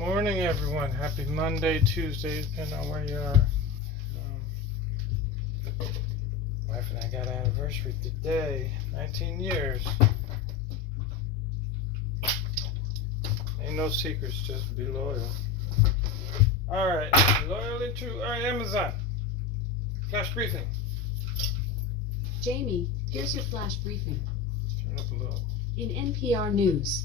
morning, everyone. Happy Monday, Tuesday, depending on where you are. Wife and I got an anniversary today. 19 years. Ain't no secrets, just be loyal. Alright, loyal and true. Alright, Amazon. Flash briefing. Jamie, here's your flash briefing. Turn up a little. In NPR News.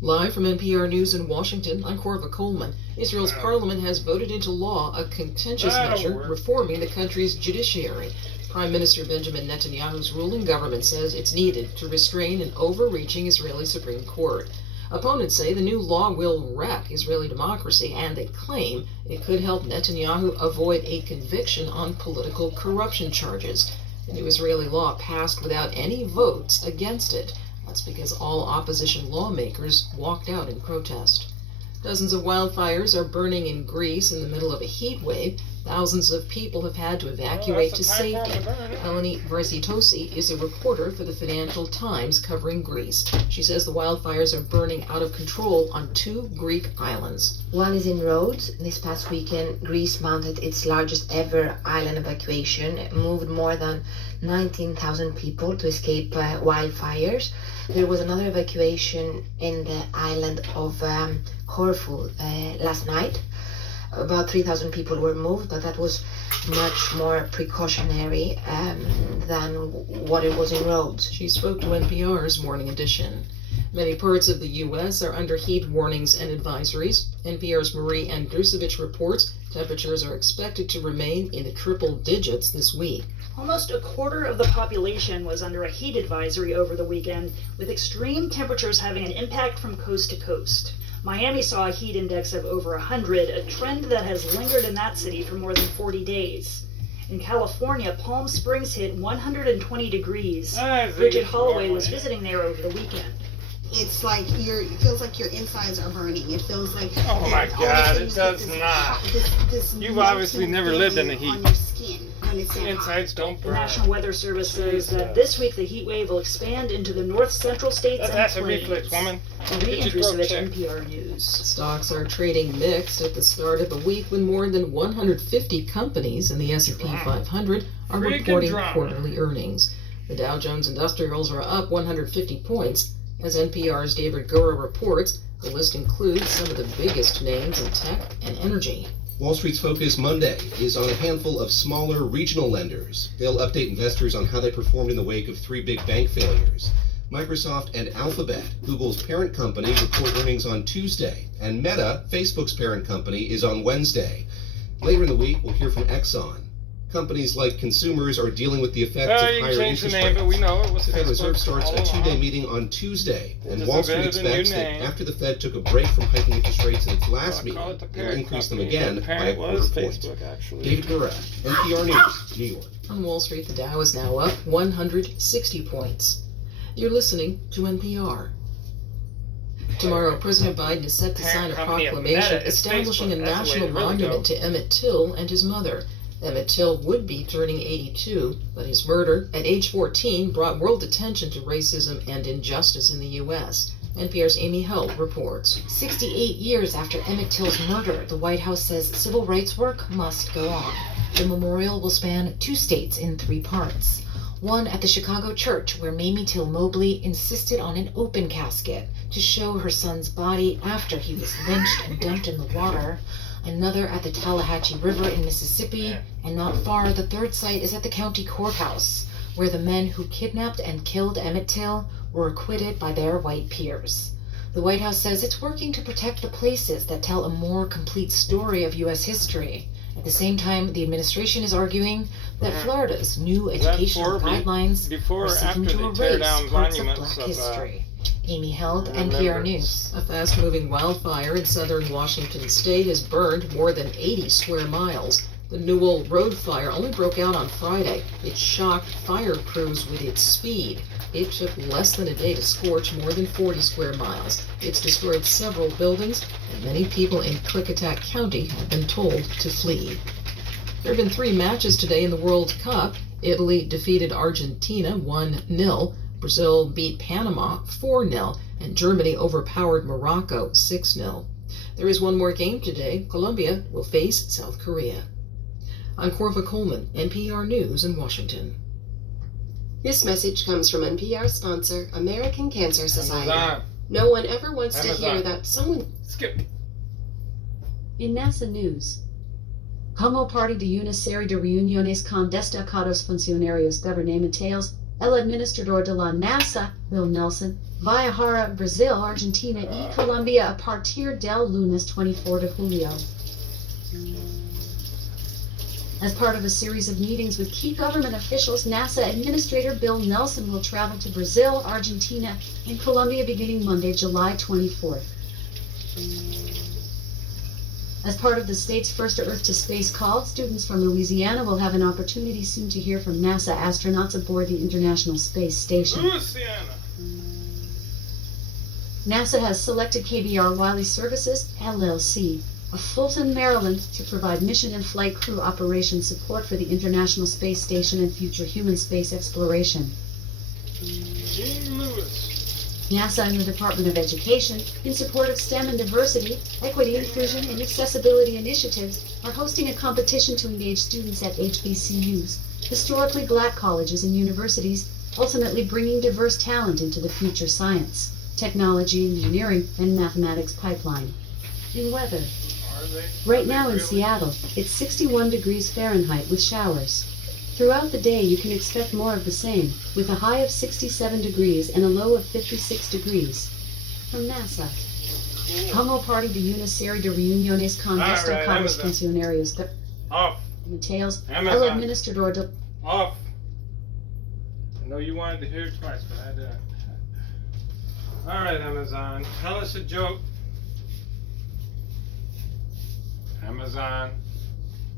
Live from NPR News in Washington, I'm Corva Coleman. Israel's parliament has voted into law a contentious measure reforming the country's judiciary. Prime Minister Benjamin Netanyahu's ruling government says it's needed to restrain an overreaching Israeli Supreme Court. Opponents say the new law will wreck Israeli democracy, and they claim it could help Netanyahu avoid a conviction on political corruption charges. The new Israeli law passed without any votes against it. That's because all opposition lawmakers walked out in protest. Dozens of wildfires are burning in Greece in the middle of a heat wave. Thousands of people have had to evacuate to safety. Eleni Varsitosi is a reporter for the Financial Times covering Greece. She says the wildfires are burning out of control on 2 Greek islands. One is in Rhodes. This past weekend, Greece mounted its largest ever island evacuation. It moved more than 19,000 people to escape wildfires. There was another evacuation in the island of Corfu last night. About 3,000 people were moved, but that was much more precautionary than what it was in Rhodes. She spoke to NPR's Morning Edition. Many parts of the U.S. are under heat warnings and advisories. NPR's Marie Andrusevich reports temperatures are expected to remain in the triple digits this week. Almost a quarter of the population was under a heat advisory over the weekend, with extreme temperatures having an impact from coast to coast. Miami saw a heat index of over 100, a trend that has lingered in that city for more than 40 days. In California, Palm Springs hit 120 degrees. Bridget Holloway was visiting there over the weekend. It's like it feels like your insides are burning. It feels like Oh my God, it does not. You've obviously never lived in the heat. on your skin when it's that hot. Insides don't The burn. National Weather Service says that this week the heat wave will expand into the north central states and That's a plains. reflex, woman. Marie Get your throat Andrusevich, checked. NPR News. Stocks are trading mixed at the start of the week when more than 150 companies in the S&P 500 are Freaking reporting drama. quarterly earnings. The Dow Jones Industrials are up 150 points. As NPR's David Gura reports, the list includes some of the biggest names in tech and energy. Wall Street's focus Monday is on a handful of smaller regional lenders. They'll update investors on how they performed in the wake of 3 big bank failures. Microsoft and Alphabet, Google's parent company, report earnings on Tuesday, and Meta, Facebook's parent company, is on Wednesday. Later in the week, we'll hear from Exxon. Companies like consumers are dealing with the effects of You higher can change the interest name, rates. but we know it was The Fed Facebook Reserve starts all a 2-day along. meeting on Tuesday, and Just Wall a Street bit of the expects new that name. after the Fed took a break from hiking interest rates in its last I meeting, call it the they'll parent increase them company. again The by parent a quarter was point. Facebook, actually. David Gura, NPR News, New York. On Wall Street, the Dow is now up 160 points. You're listening to NPR. Tomorrow, President Biden is set to sign a proclamation establishing a national monument to Emmett Till and his mother. Emmett Till would be turning 82, but his murder at age 14 brought world attention to racism and injustice in the U.S. NPR's Amy Held reports. 68 years after Emmett Till's murder, the White House says civil rights work must go on. The memorial will span 2 states in 3 parts. One at the Chicago church, where Mamie Till Mobley insisted on an open casket to show her son's body after he was lynched and dumped in the water. Another at the Tallahatchie River in Mississippi, and not far, the 3rd site is at the county courthouse, where the men who kidnapped and killed Emmett Till were acquitted by their white peers. The White House says it's working to protect the places that tell a more complete story of U.S. history. At the same time, the administration is arguing that Florida's new educational guidelines are seeking to erase parts of Black history. Amy Held, NPR News. A fast-moving wildfire in southern Washington state has burned more than 80 square miles. The Newell Road fire only broke out on Friday. It shocked fire crews with its speed. It took less than a day to scorch more than 40 square miles. It's destroyed several buildings, and many people in Klickitat County have been told to flee. There have been 3 matches today in the World Cup. Italy defeated Argentina 1-0. Brazil beat Panama 4-0. and Germany overpowered Morocco 6-0. There is one more game today. Colombia will face South Korea. I'm Corva Coleman, NPR News in Washington. This message comes from NPR sponsor, American Cancer Society. Amazon. No one ever wants to Amazon. hear that someone... Skip. In NASA news, como parte de una serie de reuniones con destacados funcionarios gubernamentales, el administrador de la NASA, Bill Nelson, viajará a Brasil, Argentina y Colombia a partir del lunes 24 de julio. As part of a series of meetings with key government officials, NASA Administrator Bill Nelson will travel to Brazil, Argentina, and Colombia beginning Monday, July 24th. As part of the state's first Earth to Space call, students from Louisiana will have an opportunity soon to hear from NASA astronauts aboard the International Space Station. Louisiana. NASA has selected KBR Wiley Services, LLC, of Fulton, Maryland, to provide mission and flight crew operation support for the International Space Station and future human space exploration. Gene Lewis. NASA and the Department of Education, in support of STEM and diversity, equity, inclusion, and accessibility initiatives, are hosting a competition to engage students at HBCUs, historically black colleges and universities, ultimately bringing diverse talent into the future science, technology, engineering, and mathematics pipeline. In weather, right now in Seattle, it's 61 degrees Fahrenheit with showers. Throughout the day, you can expect more of the same, with a high of 67 degrees and a low of 56 degrees. From NASA, como parte de una serie de reuniones con destacados funcionarios gubernamentales, el administrador de... Off. I know you wanted to hear it twice, but I didn't. All right, Amazon, tell us a joke. Amazon,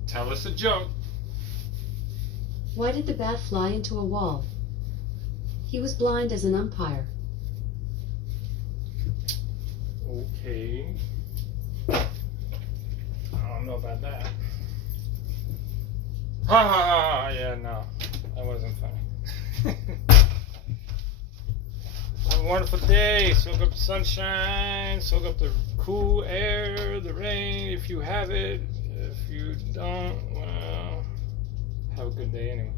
tell us a joke. Why did the bat fly into a wall? He was blind as an umpire. Okay. I don't know about that. Ha ha ha ha. Yeah, no. That wasn't funny. Have a wonderful day. Soak up the sunshine. Soak up the cool air, the rain, if you have it. If you don't, well, have a good day anyway.